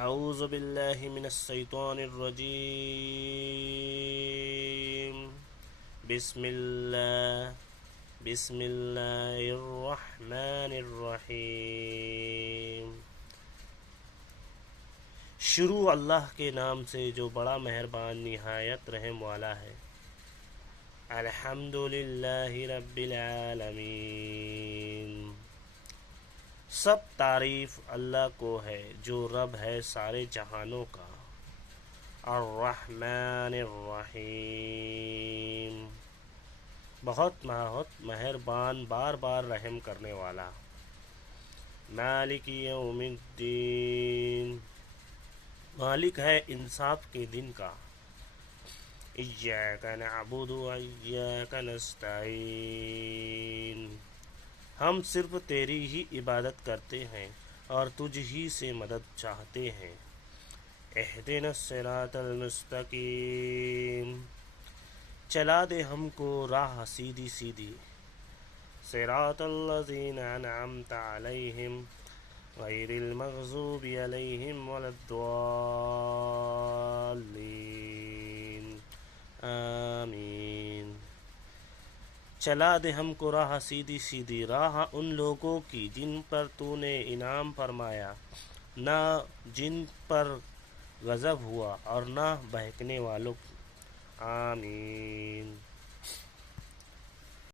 اعوذ باللہ من الشیطان الرجیم بسم اللہ الرحمن الرحیم۔ شروع اللہ کے نام سے جو بڑا مہربان نہایت رحم والا ہے۔ الحمدللہ رب العالمین، سب تعریف اللہ کو ہے جو رب ہے سارے جہانوں کا۔ الرحمن الرحیم، بہت مہربان بار بار رحم کرنے والا۔ مالک یوم الدین، مالک ہے انصاف کے دن کا۔ ایاک نعبد و ایاک نستعین، ہم صرف تیری ہی عبادت کرتے ہیں اور تجھ ہی سے مدد چاہتے ہیں۔ اہدنا الصراط المستقیم، چلا دے ہم کو راہ سیدھی سیدھی۔ صراط الذین انعمت علیہم غیر المغضوب علیہم ولا الضالین، آمین۔ چلا دے ہم کو راہ سیدھی سیدھی، راہ ان لوگوں کی جن پر تو نے انعام فرمایا، نہ جن پر غضب ہوا اور نہ بہکنے والوں۔ آمین۔